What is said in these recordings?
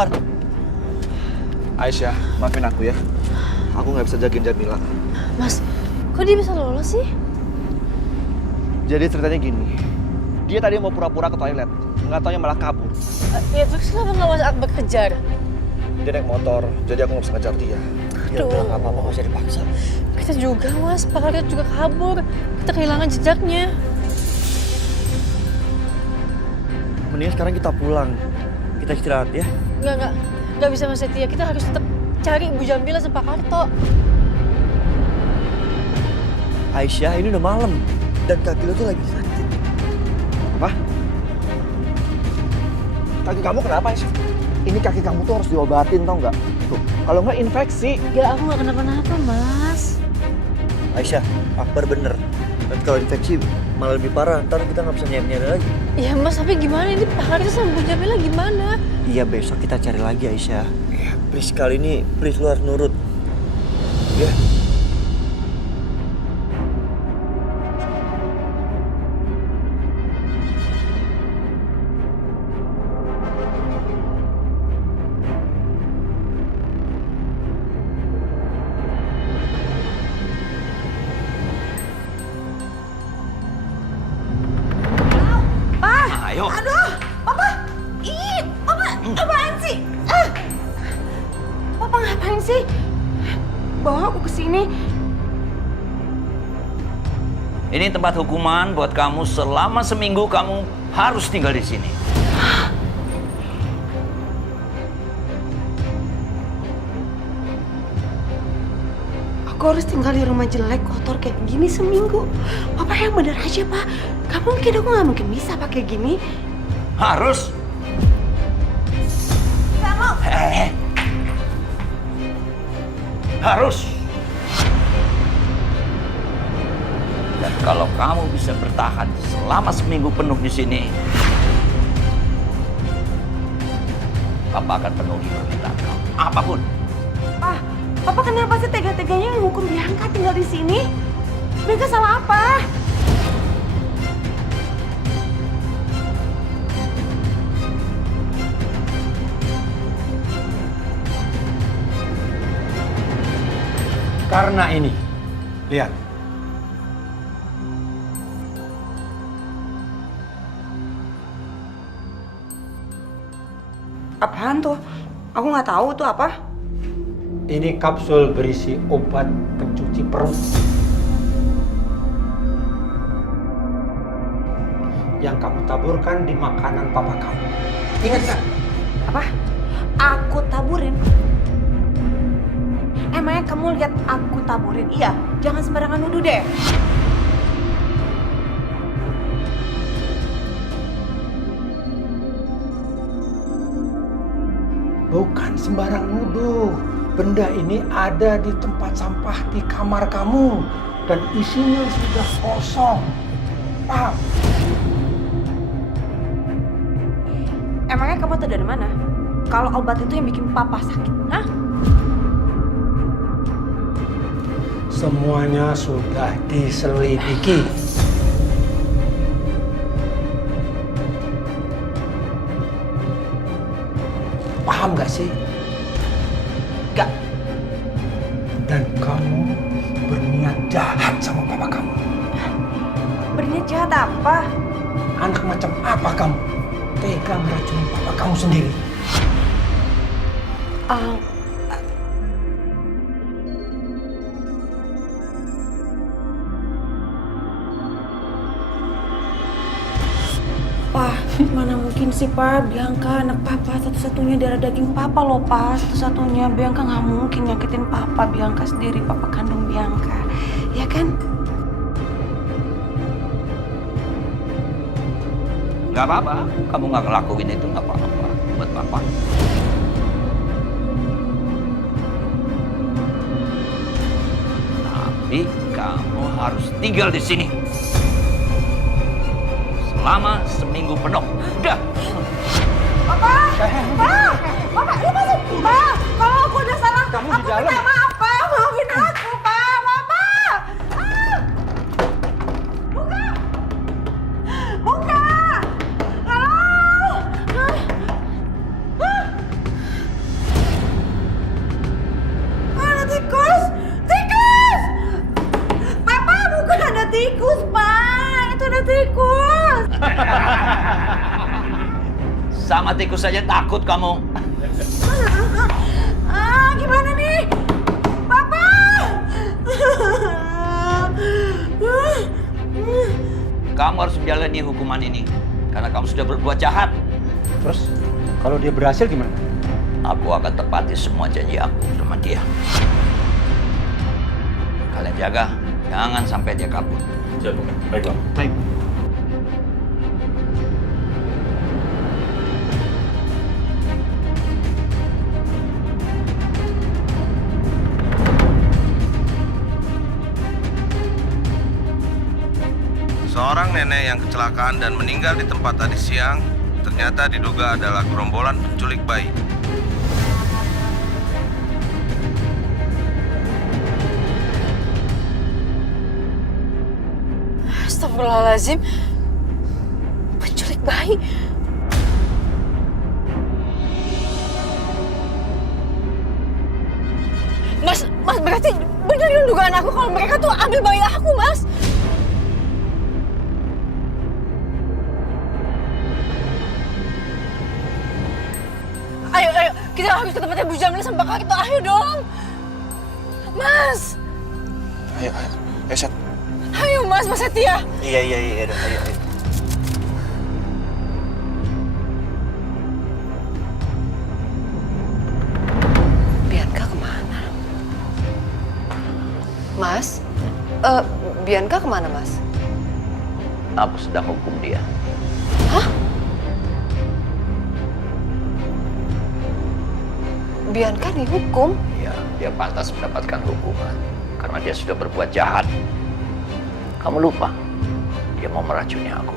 Bar. Aisyah, maafin aku ya. Aku nggak bisa jagain Jamila. Mas, kok dia bisa lolos sih? Jadi ceritanya gini. Dia tadi mau pura-pura ke toilet. Nggak taunya malah kabur. Ya terus kenapa nggak Mas Akbar kejar? Dia naik motor, jadi aku nggak bisa ngejar dia. Ya udah nggak apa-apa, nggak usah dipaksa. Kita juga Mas, Pak Khalid juga kabur. Kita kehilangan jejaknya. Mendingan sekarang kita pulang. Kita istirahat ya. Nggak bisa Mas Setia. Kita harus tetap cari Ibu Jamila sama Pak Karto. Aisyah, ini udah malam dan kaki lo tuh lagi sakit. Apa? Kaki kamu kenapa Aisyah? Ini kaki kamu tuh harus diobatin, tau nggak? Tuh, kalau nggak infeksi. Gak, aku nggak kenapa-napa Mas. Aisyah, Akbar bener. Dan kalau infeksi malah lebih parah, ntar kita nggak bisa nyari-nyari lagi. Ya Mas, tapi gimana ini Pak Khalid sama Ibu Jamila gimana? Iya, besok kita cari lagi Aisyah. Ya, please kali ini, please lu harus nurut. Ya. Ayo. Aduh, Papa! Ih, Papa, apaan sih? Papa ngapain sih? Bawa aku ke sini. Ini tempat hukuman buat kamu selama seminggu kamu harus tinggal di sini. Aku harus tinggal di rumah jelek, kotor kayak gini seminggu. Papa yang bener aja, Pak. Kamu mungkin aku nggak mungkin bisa pakai gini. Harus. Gak mau. Harus. Dan kalau kamu bisa bertahan selama seminggu penuh di sini, Papa akan penuhi permintaan kamu. Apapun. Papa kenapa sih tega-teganya menghukum Bianca tinggal di sini? Bianca salah apa? Karena ini, lihat. Apaan tuh? Aku nggak tahu tuh apa. Ini kapsul berisi obat pencuci perut. Yang kamu taburkan di makanan papa kamu. Ingat nggak? Apa? Aku taburin? Emangnya kamu lihat aku taburin? Iya, jangan sembarangan nuduh deh. Bukan sembarang nuduh. Benda ini ada di tempat sampah di kamar kamu. Dan isinya sudah kosong. Paham? Emangnya kamu tahu dari mana? Kalau obat itu yang bikin papa sakit, hah? Semuanya sudah diselidiki. Paham gak sih? Gak. Dan kamu berniat jahat sama papa kamu. Berniat jahat apa? Anak macam apa kamu? Tega meracuni papa kamu sendiri. Pak, mana mungkin sih Pak, Bianca anak papa satu-satunya darah daging papa loh Pak, satu-satunya. Bianca nggak mungkin nyakitin papa, Bianca sendiri, papa kandung Bianca, ya kan? Gak apa-apa, kamu gak ngelakuin itu gak apa-apa buat Papa. Tapi kamu harus tinggal di sini selama seminggu penuh. Udah. Papa, Papa, lepasin. Pak, kalau aku udah salah, Kamu aku di dalam. minta maaf Pak, maafin aku Pak, Papa. Buka, buka. Halo. Sama tikus saja takut kamu. Gimana nih? Papa! Kamu harus menjalani hukuman ini karena kamu sudah berbuat jahat. Terus kalau dia berhasil gimana? Aku akan tepati semua janji aku sama dia. Kalian jaga, jangan sampai dia kabur. Siap, Bang. Baik, Bang. Baik. Seorang nenek yang kecelakaan dan meninggal di tempat tadi siang ternyata diduga adalah gerombolan penculik bayi. Astagfirullahaladzim. Penculik bayi. Mas berarti benar dong dugaan aku kalau mereka tuh ambil bayi aku, Mas. Ayo, kita harus ke tempatnya Bu Jamila sama Pak Karto. Ayo dong. Mas. Ayo, Sat. Ayo Mas Setia. Iya, ayo. Bianca kemana? Mas? Bianca kemana, Mas? Aku sedang hukum dia. Hah? Bianca dihukum? Ya, dia pantas mendapatkan hukuman karena dia sudah berbuat jahat. Kamu lupa, dia mau meracuni aku.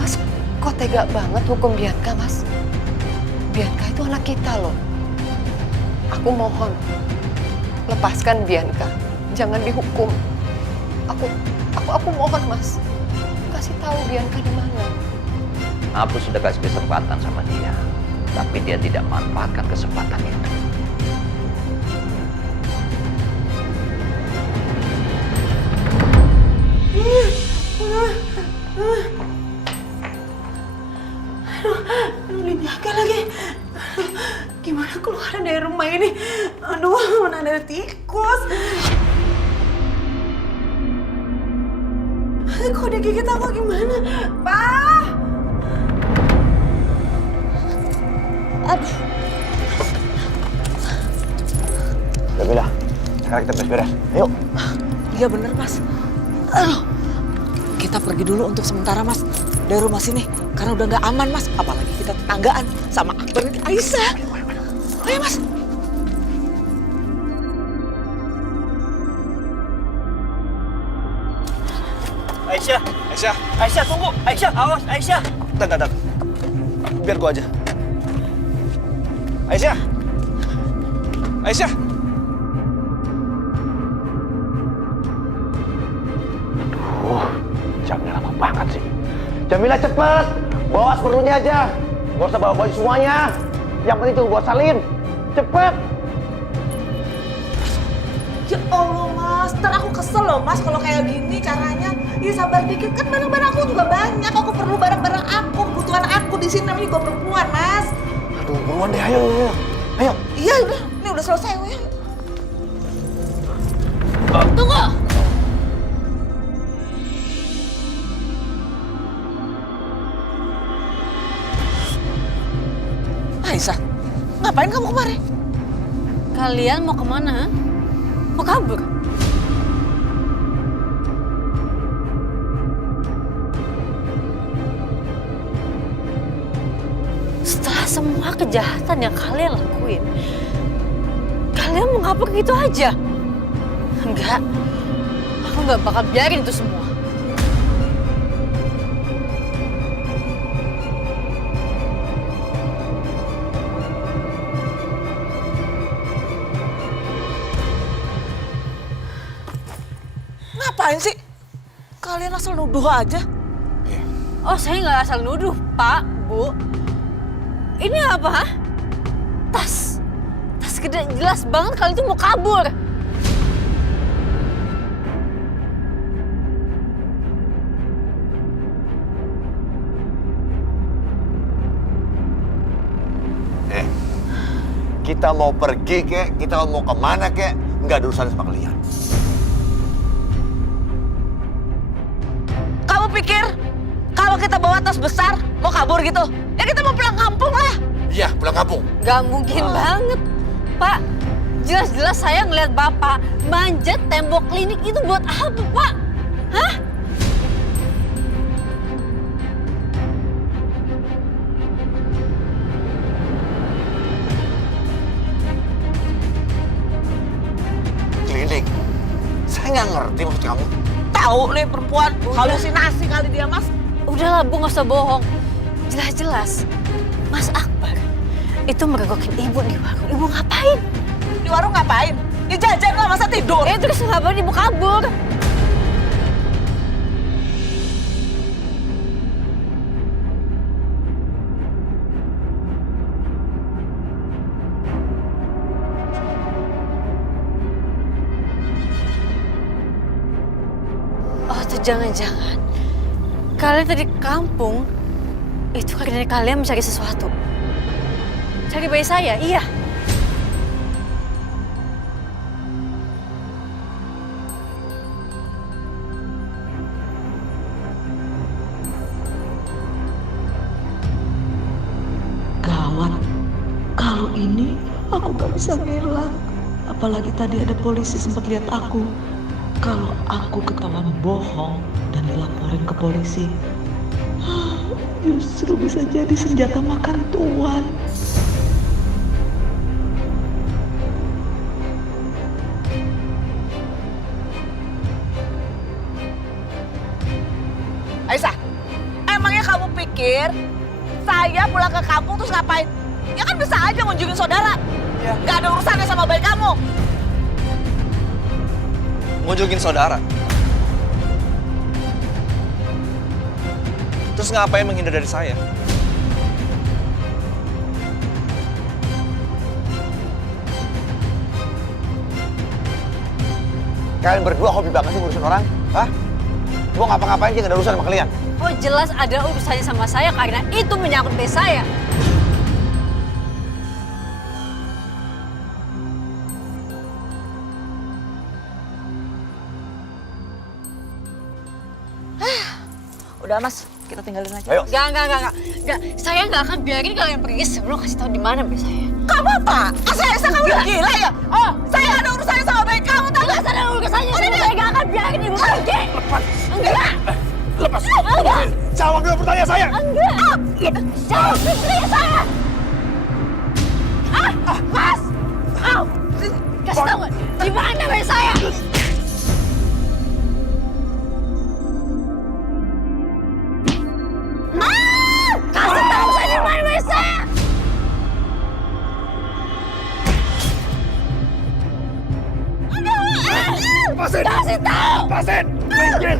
Mas, kok tega banget hukum Bianca, Mas? Bianca itu anak kita loh. Aku mohon, lepaskan Bianca. Jangan dihukum. Aku mohon, Mas. Kasih tahu Bianca di mana. Aku sudah kasih kesempatan sama dia, tapi dia tidak manfaatkan kesempatan itu. Aduh, Bianca lagi. Gimana keluar dari rumah ini? Aduh, mana ada tikus. Kok dia gigit aku gimana? Pak! Aduh. Jamila, sekarang kita beres-beres. Ayo. Iya bener, Mas. Aduh. Kita pergi dulu untuk sementara, Mas. Dari rumah sini. Karena udah nggak aman, Mas. Apalagi kita tetanggaan sama Akbar dan Aisyah. Ayo, Mas. Aisyah, tunggu. Aisyah, awas, Aisyah. Tunggu. Biar gua aja. Aisyah. Jamila lama banget sih. Jamila cepet, bawa seperlunya aja. Gak usah bawa baju semuanya. Yang penting tuh buat salin. Cepet. Ya Allah, Mas. Ntar aku kesel loh, Mas, kalau kayak gini caranya. Ya sabar dikit, kan barang-barang aku juga banyak. Aku perlu barang-barang aku, kebutuhan aku di sini. Namanya gue perempuan, Mas. Aduh, buruan deh, ayo. Iya, udah. Ini udah selesai, ya. Tunggu. Aisyah, ngapain kamu kemari? Kalian mau kemana? Mau kabur? Setelah semua kejahatan yang kalian lakuin, kalian mau kabur gitu aja? Enggak, aku nggak bakal biarin itu semua. Ngapain sih? Kalian asal nuduh aja. Oh, saya nggak asal nuduh, Pak, Bu. Ini apa, ha? Tas gede, jelas banget kalian tuh mau kabur. Kita mau pergi kek, kita mau kemana kek, nggak ada urusan sama kalian. Kamu pikir kalau kita bawa tas besar mau kabur gitu? Ya kita mau pulang kampung lah. Iya, pulang kampung. Gak mungkin banget, Pak. Jelas-jelas saya ngeliat Bapak manjat tembok klinik itu buat apa, Pak? Hah? Klinik. Saya nggak ngerti maksud kamu. Tahu nih perempuan halusinasi kali dia, Mas. Udahlah, Bu, nggak usah bohong. Jelas-jelas Mas Akbar itu mergokin Ibu di warung. Ibu ngapain? Di warung ngapain? Di jajan lah, masa tidur? Terus ngapain Ibu kabur? Oh, tuh jangan-jangan kalian tadi ke kampung itu karena kalian mencari sesuatu. Cari bayi saya, iya. Gawat, kalau ini aku gak bisa ngelak. Apalagi tadi ada polisi sempat lihat aku. Kalau aku ketahuan bohong dan dilaporin ke polisi, justru bisa jadi senjata makan tuan. Aisyah, emangnya kamu pikir saya pulang ke kampung terus ngapain? Ya kan bisa aja ngunjungin saudara. Ya. Gak ada urusannya sama bayi kamu. Ngunjungin saudara. Terus ngapain menghindar dari saya? Kalian berdua hobi banget sih ngurusin orang? Hah? Mau ngapa-ngapain aja nggak ada urusan sama kalian. Oh, jelas ada urusannya sama saya karena itu menyangkut bayi saya. Udah Mas, kita tinggalin aja. Ayo. Enggak. Saya nggak akan biarin kalian pergi sebelum kasih tahu di mana bayi saya. Kamu apa? Aisyah, kamu udah gila ya? Oh, saya ada urusannya sama bayi kamu, tahu nggak? Ada urusannya sama saya, nggak akan biarin ibu pergi. Enggak. Lepas. Enggak. Jawab dulu pertanyaan saya. Enggak. Jawab istri saya. Mas. Kasih tahu di mana bayi saya? Kasih tahu saya di mana bayi saya. Lepasin. Kasih tahu. Lepasin. Minggir.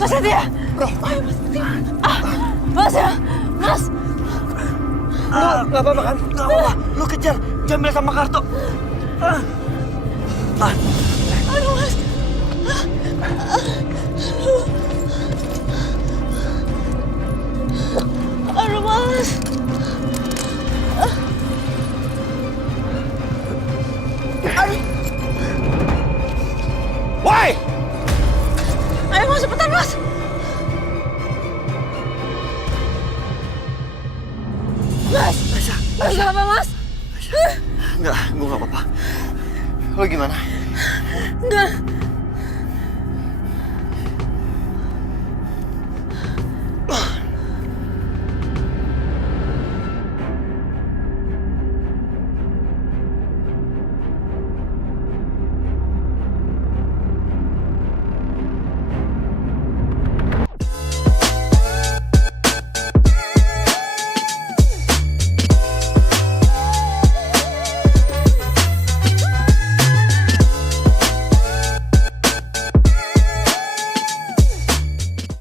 Mas Setia. Mas ya, Mas. Lu nggak apa-apa kan? Nggak apa-apa. Lu kejar Jamil sama Karto. Aduh, Mas. Aduh, Mas. Woi! Ayo, Mas, cepetan, Mas. Mas, Mas, nggak apa, Mas? Enggak, gue nggak apa-apa. Lu gimana? Enggak,